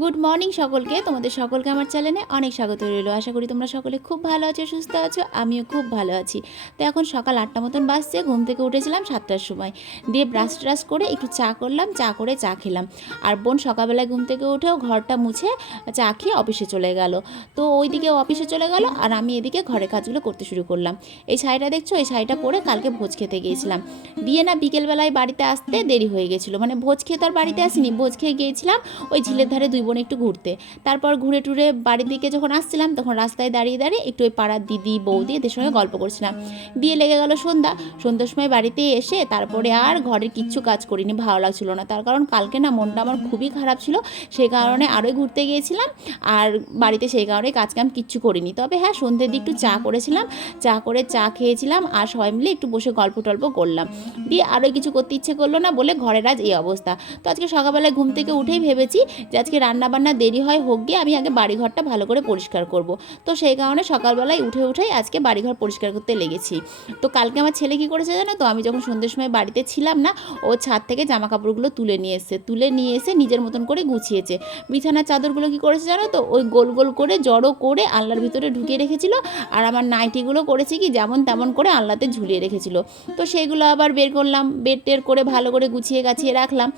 Good morning সকলকে। তোমাদের সকলকে আমার চ্যানেলে অনেক স্বাগত রইল। আশা করি তোমরা সকলে খুব ভালো আছো, সুস্থ আছো, আমিও খুব ভালো আছি। তো এখন সকাল আটটা মতন বাজছে, ঘুম থেকে উঠেছিলাম সাতটার সময়। দিয়ে ব্রাশ ট্রাশ করে একটু চা করলাম, চা করে চা খেলাম। আর বোন সকালবেলায় ঘুম থেকে উঠেও ঘরটা মুছে চা খেয়ে অফিসে চলে গেল। তো ওইদিকে অফিসে চলে গেল আর আমি এদিকে ঘরের কাজগুলো করতে শুরু করলাম। এই শাড়িটা দেখছ? এই শাড়িটা পরে কালকে ভোজ খেতে গিয়েছিলাম। দিয়ে না বিকেলবেলায় বাড়িতে আসতে দেরি হয়ে গেছিল। মানে ভোজ খেয়ে তো আর বাড়িতে আসিনি। ভোজ খেয়ে গিয়েছিলাম, ওই ঝিলের ধারে দুই বোন একটু ঘুরতে। তারপর ঘুরে টুরে বাড়ির দিকে যখন আসছিলাম, তখন রাস্তায় দাঁড়িয়ে দাঁড়িয়ে একটু ওই পাড়ার দিদি, বৌদি এদের সঙ্গে গল্প করছিলাম। দিয়ে লেগে গেল সন্ধ্যা। সন্ধ্যার সময় বাড়িতে এসে তারপরে আর ঘরের কিচ্ছু কাজ করিনি, ভালো লাগছিল না। তার কারণ কালকে না মনটা আমার খুবই খারাপ ছিল সেই কারণে আরোই ঘুরতে গিয়েছিলাম আর বাড়িতে সেই কারণে কাজ কাম কিচ্ছু করিনি। তবে হ্যাঁ সন্ধ্যের দিকে একটু চা করেছিলাম, চা করে চা খেয়েছিলাম আর সবাই মিলে একটু বসে গল্প টল্প করলাম। দিয়ে আরও কিছু করতে ইচ্ছে করল না বলে ঘরের আজ এই অবস্থা। তো আজকে সকালবেলায় ঘুম থেকে উঠেই ভেবেছি যে আজকে রান্না বান্না দেরি হয়, হোক গিয়ে আমি আগে বাড়িঘরটা ভালো করে পরিষ্কার করব। তো সেই কারণে সকালবেলায় উঠে উঠেই আজকে বাড়িঘর পরিষ্কার করতে লেগেছি। তো কালকে আমার ছেলে কী করেছে জানো তো? আমি যখন সন্ধ্যের সময় বাড়িতে ছিলাম না, ও ছাদ থেকে জামা কাপড়গুলো তুলে নিয়ে এসেছে। তুলে নিয়ে এসে নিজের মতন করে গুছিয়েছে। বিছানার চাদরগুলো কি করেছে জানো তো? ওই গোল গোল করে, জড়ো করে আলনার ভিতরে ঢুকিয়ে রেখেছিল। আর আমার নাইটিগুলো করেছে কি, যেমন তেমন করে আলনাতে ঝুলিয়ে রেখেছিল। তো সেগুলো আবার বের করলাম, বের টের করে ভালো করে গুছিয়ে গাছিয়ে রাখলাম।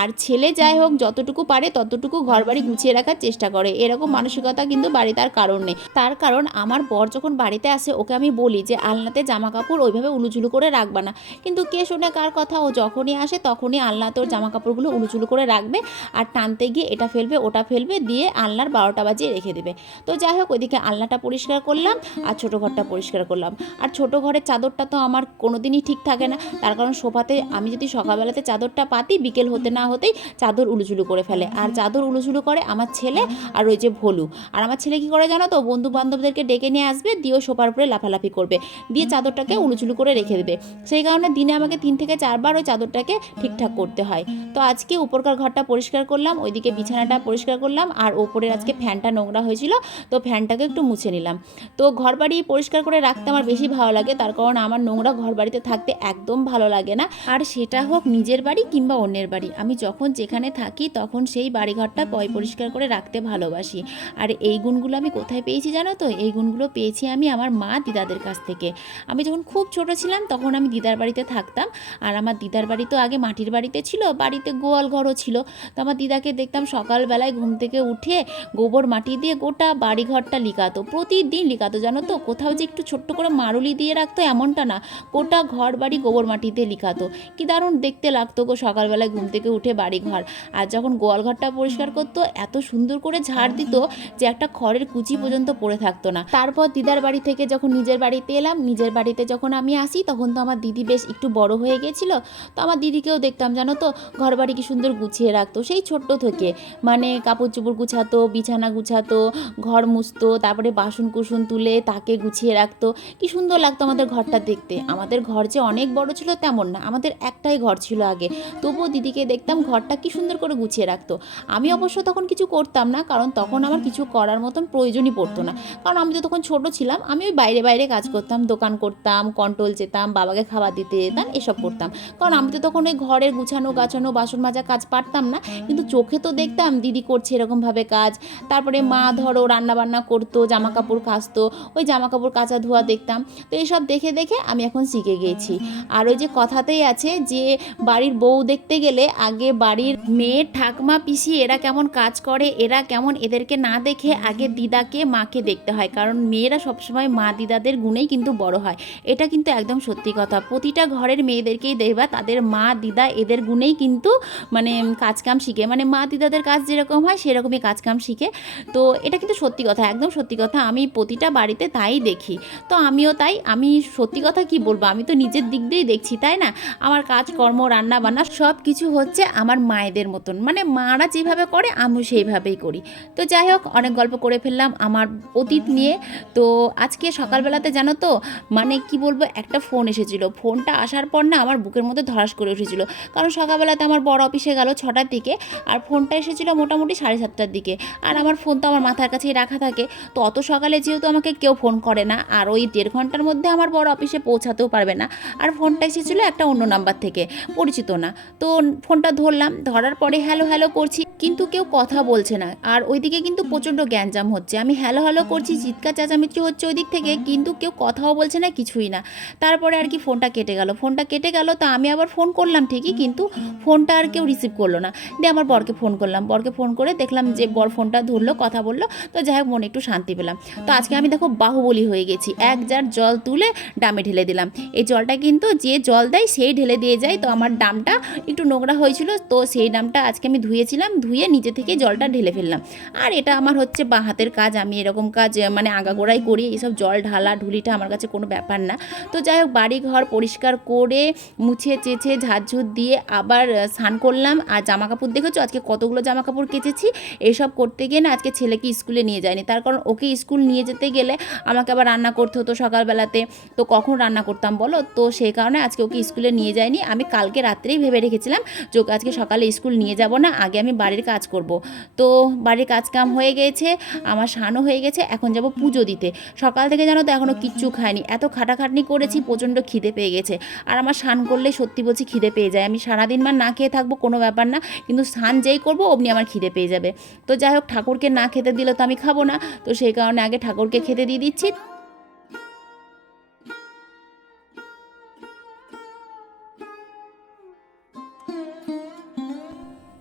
আর ছেলে যাই হোক, যতটুকু পারে ততটুকু ঘর বাড়ি গুছিয়ে রাখার চেষ্টা করে। এরকম মানসিকতা কিন্তু বাড়িতে আর কারণ নেই। তার কারণ আমার বর যখন বাড়িতে আসে, ওকে আমি বলি যে, আলনাতে জামা কাপড় ওইভাবে উলুঝুলু করে রাখবা না। কিন্তু কে শোনে কার কথা? ও যখনই আসে তখনই আলনাতে ওর জামা কাপড়গুলো উলুঝুলু করে রাখবে আর টানতে গিয়ে এটা ফেলবে, ওটা ফেলবে, দিয়ে আলনার বারোটা বাজিয়ে রেখে দেবে। তো যাই হোক, ওইদিকে আলনাটা পরিষ্কার করলাম আর ছোটো ঘরটা পরিষ্কার করলাম। আর ছোটো ঘরের চাদরটা তো আমার কোনো দিনই ঠিক থাকে না। তার কারণ সোফাতে আমি যদি সকালবেলাতে চাদরটা পাতি, বিকেল হতে না হতেই চাদর উলুঝুলু করে ফেলে। আর চাদর উলুঝুলু করে আমার ছেলে আর ওই যে ভোলু। আর আমার ছেলে কি করে জানো তো? বন্ধু বান্ধবদেরকে ডেকে নিয়ে আসবে, দিয়েও সোফার উপরে লাফালাফি করবে। দিয়ে চাদরটাকে উলুচুলু করে রেখে দেবে। সেই কারণে দিনে আমাকে তিন থেকে চারবার ওই চাদরটাকে ঠিকঠাক করতে হয়। তো আজকে উপরকার ঘরটা পরিষ্কার করলাম, ওইদিকে বিছানাটা পরিষ্কার করলাম, আর ওপরের আজকে ফ্যানটা নোংরা হয়েছিল, তো ফ্যানটাকে একটু মুছে নিলাম। তো ঘর বাড়ি পরিষ্কার করে রাখতে আমার বেশি ভালো লাগে, তার কারণ আমার নোংরা ঘর বাড়িতে থাকতে একদম ভালো লাগে না। আর সেটা হোক নিজের বাড়ি কিংবা অন্যের বাড়ি। আমি যখন যেখানে থাকি তখন সেই বাড়িঘরটা পয় পরিষ্কার করে রাখতে ভালোবাসি। আর এই গুণগুলো আমি কোথায় পেয়েছি জানো তো? এই গুণগুলো পেয়েছি আমি আমার মা দিদাদের কাছ থেকে। আমি যখন খুব ছোট ছিলাম তখন আমি দিদার বাড়িতে থাকতাম। আর আমার দিদার বাড়ি তো আগে মাটির বাড়িতে ছিল, বাড়িতে গোয়াল ঘরও ছিল। তো আমার দিদাকে দেখতাম সকালবেলায় ঘুম থেকে উঠে গোবর মাটি দিয়ে গোটা বাড়ি ঘরটা লিকাতো। প্রতিদিন লিকাতো জানো তো? কোথাও যে একটু ছোট্ট করে মারুলি দিয়ে রাখতো এমনটা না। গোটা ঘর বাড়ি গোবর মাটিতে লিখাতো কি দারুণ দেখতে লাগতো গো সকালবেলায় ঘুম থেকে উঠে বাড়ি ঘর আর যখন গোয়াল ঘরটা পরিষ্কার করতো এত সুন্দর করে ঝাড় দিত যে একটা খড়ের কুচি পর্যন্ত পড়ে থাকতো না। তারপর দিদার বাড়ি থেকে যখন নিজের বাড়িতে এলাম নিজের বাড়িতে যখন আমি আসি তখন তো আমার দিদি বেশ একটু বড় হয়ে গেছিল। তো আমার দিদিকেও দেখতাম জানো তো ঘর বাড়ি কি সুন্দর গুছিয়ে রাখতো। সেই ছোট্ট থেকে। মানে কাপড় চোপড় গুছাতো বিছানা গুছাতো ঘর মুছতো তারপরে বাসন কুসুন তুলে তাকে গুছিয়ে রাখতো। কি সুন্দর লাগতো আমাদের ঘরটা দেখতে। আমাদের ঘর যে অনেক বড় ছিল তেমন না। আমাদের একটাই ঘর ছিল আগে। তবুও দিদিকে দেখতাম ঘরটা কি সুন্দর করে গুছিয়ে রাখতো। আমি অবশ্য তখন কিছু করতাম না কারণ তখন আমার কিছু করার মতন প্রয়োজনই পড়তো না। কারণ আমি তো তখন ছোট ছিলাম আমি ওই বাইরে বাইরে কাজ করতাম দোকান করতাম কন্ট্রোল যেতাম বাবাকে খাবার দিতে যেতাম এসব করতাম। কারণ আমি তো তখন ওই ঘরের গুছানো গাছানো বাসন মাজা কাজ পারতাম না কিন্তু চোখে তো দেখতাম দিদি করছে এরকমভাবে কাজ। তারপরে মা ধরো রান্না বান্না করতো জামা কাপড় কাচতো ওই জামা কাপড় কাচা ধোয়া দেখতাম। তো এইসব দেখে দেখে আমি এখন শিখে গিয়েছি আর ওই যে কথাতেই আছে যে বাড়ির বউ দেখতে গেলে আগে বাড়ির মেয়ে ঠাকমা পিসি এরা কেমন কাজ করে এরা কেমন এদেরকে না দেখে আগে দিদাকে মাকে দেখতে হয়। কারণ মেয়েরা সবসময় মা দিদাদের গুণেই কিন্তু বড় হয়। এটা কিন্তু একদম সত্যি কথা। প্রতিটা ঘরের মেয়েদেরকেই দেখবা তাদের মা দিদা এদের গুণেই কিন্তু মানে কাজকাম শিখে। মানে মা দিদাদের কাজ যেরকম হয় সেরকমই কাজকাম শিখে। তো এটা কিন্তু সত্যি কথা একদম সত্যি কথা। আমি প্রতিটা বাড়িতে তাই দেখি। তো আমিও তাই। আমি সত্যি কথা কি বলব? আমি তো নিজের দিক দিয়েই দেখছি তাই না? আমার কাজকর্ম রান্না বান্না সব কিছু হচ্ছে আমার মায়েদের মতন। মানে মারা যেভাবে করে আমিও সেইভাবেই করি। তো যাই হোক, অনেক গল্প করে ফেললাম আমার অতীত নিয়ে। তো আজকে সকালবেলাতে জানো তো মানে কি বলব, একটা ফোন এসেছিল। ফোনটা আসার পর না আমার বুকের মধ্যে ধরাস করে উঠেছিল। কারণ সকালবেলাতে আমার বড় অফিসে গেল ছটার দিকে, আর ফোনটা এসেছিল মোটামুটি সাড়ে সাতটার দিকে। আর আমার ফোন তো আমার মাথার কাছেই রাখা থাকে। তো অত সকালে যেহেতু আমাকে কেউ ফোন করে না, আর ওই দেড় ঘণ্টার মধ্যে আমার বড় অফিসে পৌঁছাতেও পারবে না। আর ফোনটা এসেছিল একটা অন্য নাম্বার থেকে, পরিচিত না। তো ফোনটা ধরলাম, ধরার পরে হ্যালো হ্যালো করছি। কিন্তু কেউ কেউ কথা বলছে না। আর ওইদিকে কিন্তু প্রচণ্ড গ্যাঞ্জাম হচ্ছে। আমি হ্যালো হ্যালো করছি, চিৎকার চেঁচামেচি হচ্ছে ওই দিক থেকে, কিন্তু কেউ কথাও বলছে না, কিছুই না। তারপরে আর কি ফোনটা কেটে গেল। ফোনটা কেটে গেল তো আমি আবার ফোন করলাম ঠিকই, কিন্তু ফোনটা আর কেউ রিসিভ করল না। দিয়ে আমার বরকে ফোন করলাম। বরকে ফোন করে দেখলাম যে বর ফোনটা ধরলো, কথা বলল। তো যাই হোক, মনে একটু শান্তি পেলাম। তো আজকে আমি দেখো বাহুবলী হয়ে গেছি। এক জার জল তুলে ডামে ঢেলে দিলাম। এই জলটা কিন্তু যে জল দেয় সেই ঢেলে দিয়ে যায়। তো আমার ডামটা একটু নোংরা হয়েছিল, তো সেই ডামটা আজকে আমি ধুয়েছিলাম, ধুয়ে নিজে থেকে জলটা ঢেলে ফেললাম। আর এটা আমার হচ্ছে বাঁ হাতের কাজ, আমি এরকম কাজ মানে আগাগোড়াই করি, এইসব জল ঢালা ঢুলিটা আমার কাছে কোনো ব্যাপার না। তো যাই হোক বাড়ি ঘর পরিষ্কার করে মুছে চেছে ঝাড়ঝুট দিয়ে আবার স্নান করলাম। আর জামা কাপড় দেখেছ? আজকে কতগুলো জামা কাপড় কেচেছি? এইসব করতে গিয়ে না আজকে ছেলেকে স্কুলে নিয়ে যায়নি। তার কারণ ওকে স্কুল নিয়ে যেতে গেলে আমাকে আবার রান্না করতে হতো সকালবেলাতে। তো কখন রান্না করতাম বলো? তো সেই কারণে আজকে ওকে স্কুলে নিয়ে যায়নি। আমি কালকে রাত্রেই ভেবে রেখেছিলাম যে আজকে সকালে স্কুল নিয়ে যাব না। আগে আমি বাড়ির কাজ করব। তো বাড়ির কাজ কাম হয়ে গেছে, আমার স্নানও হয়ে গেছে, এখন যাব পুজো দিতে। সকাল থেকে জানো তো এখনও কিচ্ছু খাইনি। এত খাটাখাটনি করেছি, প্রচণ্ড খিদে পেয়ে গেছে। আর আমার স্নান করলে সত্যি বলছি খিদে পেয়ে যায়। আমি সারাদিন মান না খেয়ে থাকব কোনো ব্যাপার না, কিন্তু স্নান যেই করব অমনি আমার খিদে পেয়ে যাবে। তো যাই হোক, ঠাকুরকে না খেতে দিলে তো আমি খাব না। তো সেই কারণে আগে ঠাকুরকে খেতে দিয়ে দিচ্ছি।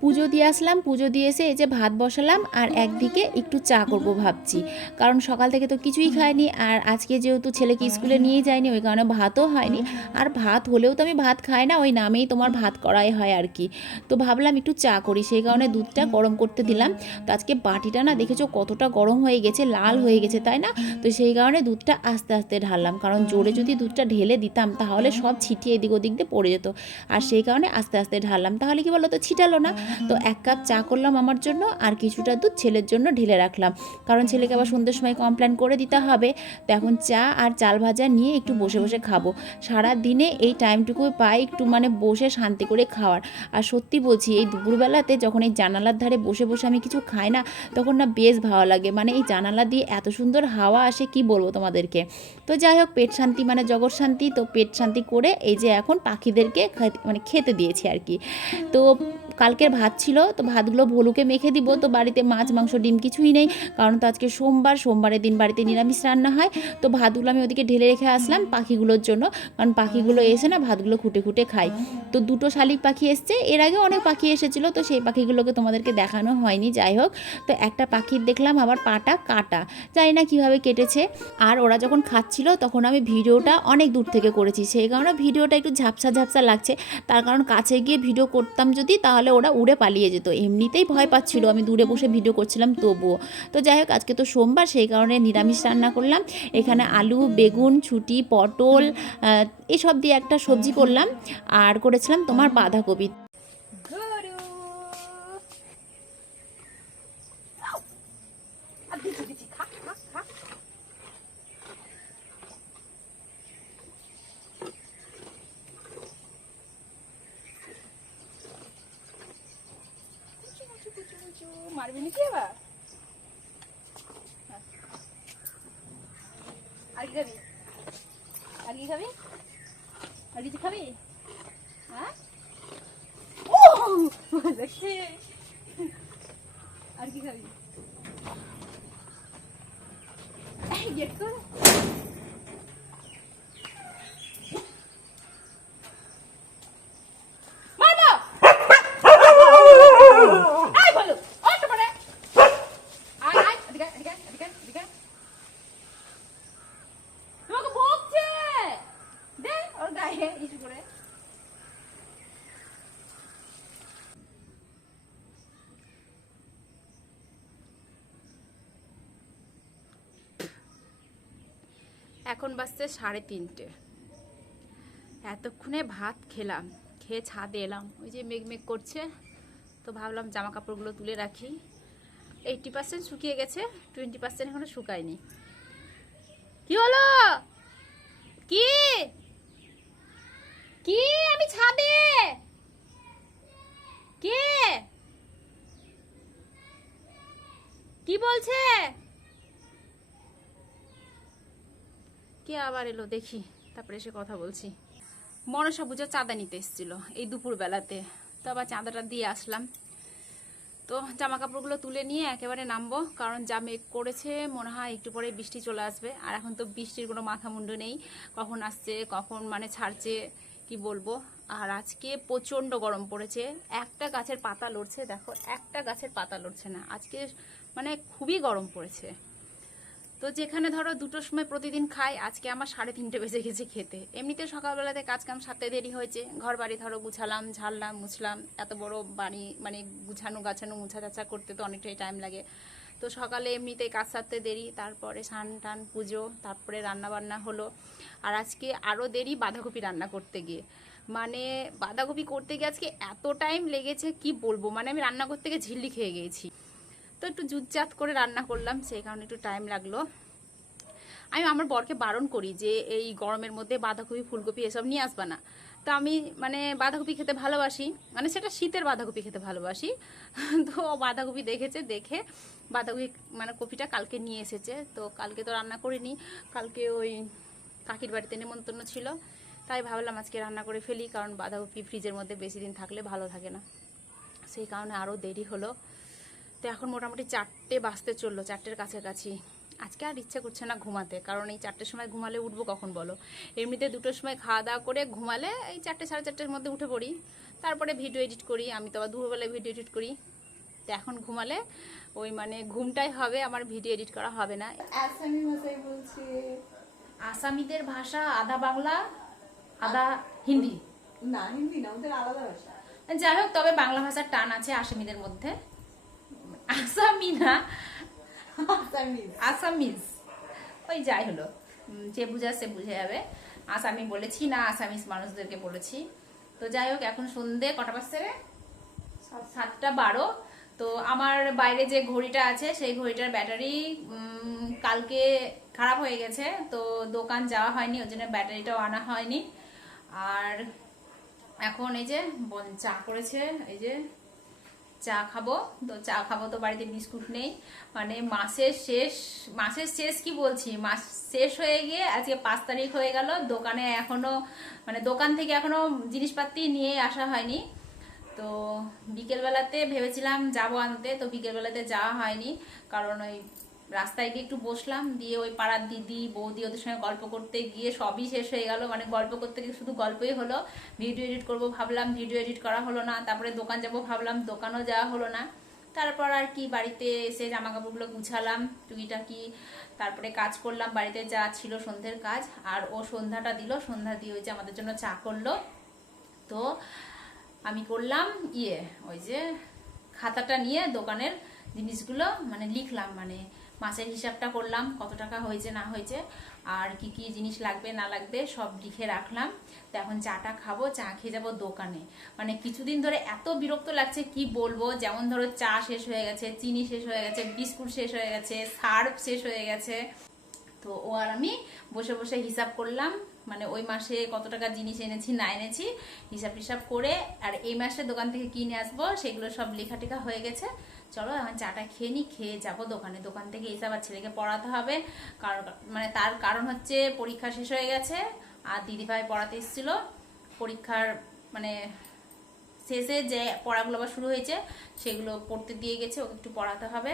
পুজো দিয়ে আসলাম পুজো দিয়ে এসে এই যে ভাত বসালাম আর একদিকে একটু চা করব ভাবছি। কারণ সকাল থেকে তো কিছুই খাইনি আর আজকে যেহেতু ছেলেকে স্কুলে নিয়ে যায়নি ওই কারণে ভাতও হয়নি। আর ভাত হলেও তো আমি ভাত খাই না ওই নামেই তোমার ভাত করাই হয় আর কি। তো ভাবলাম একটু চা করি সেই কারণে দুধটা গরম করতে দিলাম। তো আজকে বাটিটা না দেখেছ কতটা গরম হয়ে গেছে লাল হয়ে গেছে তাই না? তো সেই কারণে দুধটা আস্তে আস্তে ঢাললাম। কারণ জোরে যদি দুধটা ঢেলে দিতাম তাহলে সব ছিটিয়ে এদিক ওদিক দিয়ে পড়ে যেত। আর সেই কারণে আস্তে আস্তে ঢাললাম। তাহলে কি বলো তো ছিটালো না। তো এক কাপ চা করলাম আমার জন্য, আর কিছুটা দুধ ছেলের জন্য ঢেলে রাখলাম। কারণ ছেলেকে আবার সন্ধ্যের সময় কমপ্লেন করে দিতে হবে। তো এখন চা আর চাল ভাজা নিয়ে একটু বসে বসে খাব। সারা দিনে এই টাইমটুকু পাই একটু মানে বসে শান্তি করে খাওয়ার। আর সত্যি বলছি, এই দুপুরবেলাতে যখন এই জানালার ধারে বসে বসে আমি কিছু খাই না, তখন না বেশ ভালো লাগে। মানে এই জানালা দিয়ে এত সুন্দর হাওয়া আসে, কি বলব তোমাদেরকে? তো যাই হোক, পেট শান্তি মানে জগৎ শান্তি। তো পেট শান্তি করে এই যে এখন পাখিদেরকে মানে খেতে দিয়েছি আর কি। তো কালকের ভাত ছিল, তো ভাতগুলো ভলুকে মেখে দিব। তো বাড়িতে মাছ, মাংস, ডিম কিছুই নেই, কারণ তো আজকে সোমবার, সোমবারের দিন বাড়িতে নিরামিষ রান্না হয়। তো ভাতগুলো আমি ওদিকে ঢেলে রেখে আসলাম পাখিগুলোর জন্য, কারণ পাখিগুলো এসে না ভাতগুলো খুঁটে খুঁটে খায়। তো দুটো শালিক পাখি এসছে, এর আগে অনেক পাখি এসেছিল, তো সেই পাখিগুলোকে তোমাদেরকে দেখানো হয়নি, যাই হোক। তো একটা পাখির দেখলাম আবার পাটা কাটা, জানি না কীভাবে কেটেছে। আর ওরা যখন খাচ্ছিল, তখন আমি ভিডিওটা অনেক দূর থেকে করেছি, সেই কারণে ভিডিওটা একটু ঝাপসা ঝাপসা লাগছে। তার কারণ কাছে গিয়ে ভিডিও করতাম যদি, তাহলে ওরা উড়ে পালিয়ে যেত। এমনিতেই ভয় পাচ্ছিল, আমি দূরে বসে ভিডিও করছিলাম, তবুও। তো যাই হোক, আজকে তো সোমবার, সেই কারণে নিরামিষ রান্না করলাম। এখানে আলু, বেগুন, ছুটি, পটল এসব দিয়ে একটা সবজি করলাম। আর করেছিলাম তোমার বাঁধাকপি গরু আর দিচ্ছি দিচ্ছি খা খা খা কুচু, কুচু, কুচু, কুচু। মারবি নাকি এবার? হ্যাঁ। আর কি খাবি? আর কি খাবি? আর কিছু খাবি হ্যাঁ ও দেখছি আর কি খাবি এই, গেট কর মারবো! এই বলো, ওই তো পড়ে। আয়, আয়, এদিকে আয়, এদিকে আয়, এদিকে আয়, এদিকে আয়। তোমাকে বকছে। দে, ওর গায়ে ইস্যু করে এখন বাজছে সাড়ে তিনটে। এতক্ষণে ভাত খেলাম, খেয়ে ছাদে এলাম। ওই যে মেঘ মেঘ করছে, তো ভাবলাম জামা কাপড়গুলো তুলে রাখি। এইটটি পার্সেন্ট শুকিয়ে গেছে, টোয়েন্টি পার্সেন্ট এখনও শুকায়নি। কি হলো? কি? কি? আমি ছাদে? কে? কি বলছে? কে আবার এলো? দেখি। তারপরে এসে কথা বলছি। মনসা পুজো চাঁদা নিতে এসেছিল এই দুপুর বেলাতে তো আবার চাঁদাটা দিয়ে আসলাম। তো তো জামা কাপড়গুলো তুলে নিয়ে একেবারে নামবো, কারণ যা মেঘ করেছে, মনে হয় একটু পরে বৃষ্টি চলে আসবে। আর এখন তো বৃষ্টির কোনো মাথা মুন্ডু নেই। কখন আসছে, কখন মানে ছাড়ছে, কি বলব? আর আজকে প্রচণ্ড গরম পড়েছে। একটা গাছের পাতা লড়ছে, দেখো, একটা গাছের পাতা লড়ছে না। আজকে মানে খুবই গরম পড়েছে। তো যেখানে ধরো দুটোর সময় প্রতিদিন খাই, আজকে আমার সাড়ে তিনটে বেজে গেছে খেতে। এমনিতে সকালবেলাতে কাজ কাম সারতে দেরি হয়েছে। ঘর বাড়ি ধরো গুছালাম, ঝাড়লাম, মুছলাম। এত বড় বাড়ি মানে গুছানো গাছানো মুছা টাছা করতে তো অনেকটাই টাইম লাগে। তো সকালে এমনিতেই কাজ সারতে দেরি, তারপরে স্নান টান, পুজো, তারপরে রান্না বান্না হলো। আর আজকে আরও দেরি বাঁধাকপি রান্না করতে গিয়ে। মানে বাঁধাকপি করতে গিয়ে আজকে এত টাইম লেগেছে, কি বলব? মানে আমি রান্না করতে গিয়ে ঝিল্লি খেয়ে গিয়েছি তো একটু জুতজাত করে রান্না করলাম, সেই কারণে একটু টাইম লাগল। আমি আমার বরকে বারণ করি যে, এই গরমের মধ্যে বাঁধাকপি, ফুলকপি এসব নিয়ে আসবা না। তো আমি মানে বাঁধাকপি খেতে ভালোবাসি মানে সেটা শীতের বাঁধাকপি খেতে ভালোবাসি। তো ও বাঁধাকপি দেখেছে, দেখে বাঁধাকপি মানে কপিটা কালকে নিয়ে এসেছে। তো কালকে তো রান্না করিনি, কালকে ওই কাকির বাড়িতে নেমন্তন্ন ছিল। তাই ভাবলাম আজকে রান্না করে ফেলি, কারণ বাঁধাকপি ফ্রিজের মধ্যে বেশি দিন থাকলে ভালো থাকে না। সেই কারণে আরও দেরি হলো। তো এখন মোটামুটি চারটে বাজতে চলল চারটের কাছাকাছি। আজকে আর ইচ্ছে করছে না ঘুমাতে কারণ এই চারটের সময় ঘুমালে উঠবো কখন বলো? এমনিতে দুটোর সময় খাওয়া দাওয়া করে ঘুমালে এই চারটে সাড়ে চারটের মধ্যে উঠে পড়ি। তারপরে ভিডিও এডিট করি আমি তো আবার দুপুরবেলায় ভিডিও এডিট করি। তো এখন ঘুমালে ওই মানে ঘুমটাই হবে আমার ভিডিও এডিট করা হবে না। বলছে। আসামিদের ভাষা আধা বাংলা আধা হিন্দি। না হিন্দি না ওদের আলাদা ভাষা। যাই হোক তবে বাংলা ভাষার টান আছে আসামিদের মধ্যে। আসামি না আসামি আসামিজ। ওই যাই হলো। যে বুঝা সে বুঝে যাবে। আসামি বলেছি না আসামিজ মানুষদেরকে বলেছি। তো যাই হোক এখন সন্ধে কটা বাজছে রে? সাতটা। বারো। তো আমার বাইরে যে ঘড়িটা আছে সেই ঘড়িটার ব্যাটারি কালকে খারাপ হয়ে গেছে। তো দোকান যাওয়া হয়নি ওই জন্য ব্যাটারিটাও আনা হয়নি। আর এখন এই যে বোন চা করেছে এই যে চা খাব। তো চা খাব তো বাড়িতে বিস্কুট নেই। মানে মাসের শেষ মাসের শেষ কি বলছি? মাস শেষ হয়ে গিয়ে আজকে পাঁচ তারিখ হয়ে গেল। দোকানে এখনও মানে দোকান থেকে এখনও জিনিসপাতি নিয়ে আসা হয়নি। তো বিকেলবেলাতে ভেবেছিলাম যাব আনতে। তো বিকেলবেলাতে যাওয়া হয়নি। কারণ ওই রাস্তায় গিয়ে একটু বসলাম, দিয়ে ওই পাড়ার দিদি, বৌদি ওদের সঙ্গে গল্প করতে গিয়ে সবই শেষ হয়ে গেল। মানে গল্প করতে গিয়ে শুধু গল্পই হলো। ভিডিও এডিট করব ভাবলাম, ভিডিও এডিট করা হলো না। তারপরে দোকান যাব ভাবলাম, দোকানও যাওয়া হলো না। তারপর আর কি, বাড়িতে এসে জামা কাপড়গুলো গুছালাম, টুকিটাকি। তারপরে কাজ করলাম, বাড়িতে যা ছিল সন্ধ্যের কাজ। আর ও সন্ধ্যাটা দিল, সন্ধ্যা দিয়ে ওই যে আমাদের জন্য চা করল। তো আমি করলাম ইয়ে ওই যে খাতাটা নিয়ে দোকানের জিনিসগুলো মানে লিখলাম মানে মাসের হিসাবটা করলাম, কত টাকা হয়েছে, না হয়েছে, আর কি কি জিনিস লাগবে, না লাগবে, সব লিখে রাখলাম। তো এখন চাটা খাব, চা খেয়ে যাব দোকানে। মানে কিছুদিন ধরে এত বিরক্ত লাগছে, কি বলব? যেমন ধরো চা শেষ হয়ে গেছে, চিনি শেষ হয়ে গেছে, বিস্কুট শেষ হয়ে গেছে, সার্ফ শেষ হয়ে গেছে। তো ও আর আমি বসে বসে হিসাব করলাম মানে ওই মাসে কত টাকা জিনিস এনেছি, না এনেছি, হিসাব টিসাব করে, আর এই মাসে দোকান থেকে কিনে আসব, সেগুলো সব লেখা টেখা হয়ে গেছে। চলো এখন চাটা খেয়ে নিই, খেয়ে যাব দোকানে। দোকান থেকে এসে আবার ছেলেকে পড়াতে হবে। কারণ মানে তার কারণ হচ্ছে পরীক্ষা শেষ হয়ে গেছে। আর দিদিভাই পড়াতে এসেছিল। পরীক্ষার মানে শেষে যে পড়াগুলো আবার শুরু হয়েছে, সেগুলো পড়তে দিয়ে গেছে, ওকে একটু পড়াতে হবে।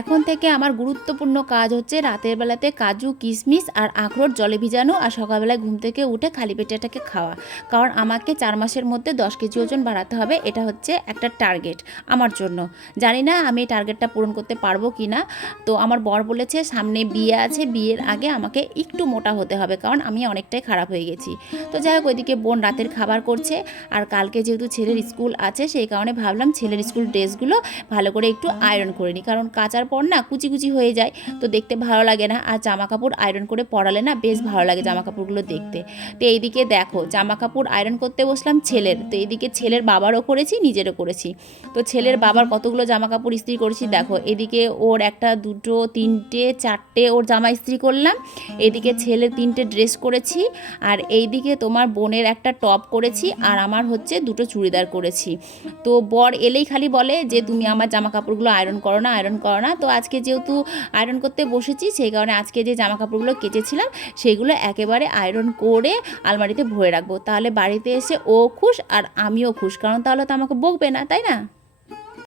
এখন থেকে আমার গুরুত্বপূর্ণ কাজ হচ্ছে রাতের বেলাতে কাজু, কিশমিশ আর আখরোট জলে ভিজানো আর সকালবেলায় ঘুম থেকে উঠে খালি পেটেটাকে খাওয়া। কারণ আমাকে চার মাসের মধ্যে দশ কেজি ওজন বাড়াতে হবে, এটা হচ্ছে একটা টার্গেট আমার জন্য। জানি না আমি এই টার্গেটটা পূরণ করতে পারব কি না। তো আমার বর বলেছে, সামনে বিয়ে আছে, বিয়ের আগে আমাকে একটু মোটা হতে হবে, কারণ আমি অনেকটাই খারাপ হয়ে গেছি। তো যাই হোক, ওইদিকে বোন রাতের খাবার করছে, আর কালকে যেহেতু ছেলের স্কুল আছে, সেই কারণে ভাবলাম ছেলের স্কুল ড্রেসগুলো ভালো করে একটু আয়রন করে নিই, কারণ কাচার পর না কুচি কুচি হয়ে যায়। তো দেখতে ভালো লাগে না। আর জামা কাপড় আয়রন করে পরালে না বেশ ভালো লাগে জামা কাপড়গুলো দেখতে। তো এইদিকে দেখো জামা কাপড় আয়রন করতে বসলাম ছেলের। তো এইদিকে ছেলের বাবারও করেছি, নিজেরও করেছি। তো ছেলের বাবার কতগুলো জামা কাপড় ইস্ত্রি করেছি দেখো। এদিকে ওর একটা দুটো, তিনটে, চারটে ওর জামা ইস্ত্রি করলাম। এদিকে ছেলের তিনটে ড্রেস করেছি। আর এইদিকে তোমার বোনের একটা টপ করেছি। আর আমার হচ্ছে দুটো চুড়িদার করেছি। তো বর এলেই খালি বলে যে, তুমি আমার জামা কাপড়গুলো আয়রন করো না আয়রন করো না। তো আজকে যেহেতু আয়রন করতে বসেছি, সেই কারণে আজকে যে জামা কাপড়গুলো কেচেছিলাম সেগুলো একেবারে আয়রন করে আলমারিতে ভরে রাখব। তাহলে বাড়িতে এসে ও খুশ আর আমিও খুশ। কারণ তাহলে তো আমাকে বকবে না, তাই না?